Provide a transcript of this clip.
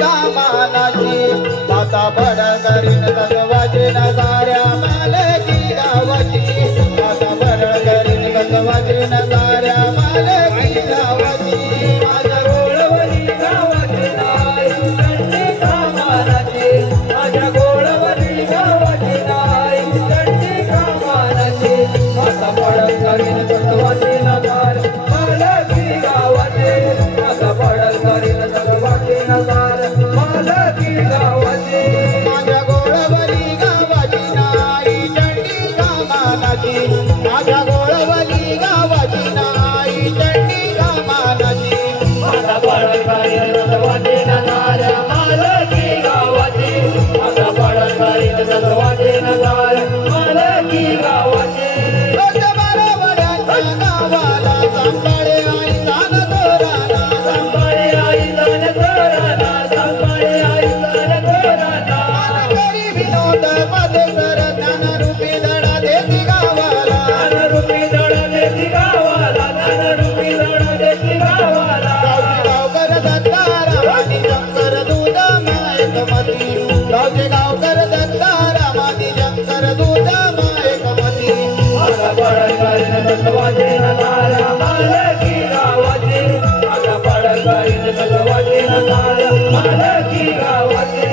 कामानाची माता बड करीन गंगवाची नजाऱ्या मालकी गावाची माता बड करीन गंगवाची नजाऱ्या मालकी गावाची माझ्या गोळवली गावाची नाय चंडी कामानाची माझ्या गोळवली गावाची नाय चंडी कामानाची माता बड करीन गंगवाची नजार मालकी गावाची माता बड करीन गंगवाची नजार मालकी गावाची माझ्या गोळवली गावाची नाई चंडी कामानाची माझ्या गोळवली गावाची नाई चंडी कामानाची माता बड करीन गंगवाची नजार मालकी गावाची माता बड करीन गंगवाची नजार मालकी गावाची गावाला सांभाळे आई जाण तोराला सांभाळे आई जाण तोराला सांभाळे आई जाण तोराला करी विनोद मध्ये कर ज्ञानरूपी धडा देती गावाला ज्ञानरूपी धडा देती गावाला ज्ञानरूपी धडा देती गावाला गावकर दत्तारा आणि शंकर दूध मायकमती गावचे गावकर दत्तारा आणि शंकर दूध मायकमती माता बड करीन गंगवाची नजार मालकी गावाची माता बड करीन गंगवाची नजार मालकी गावाची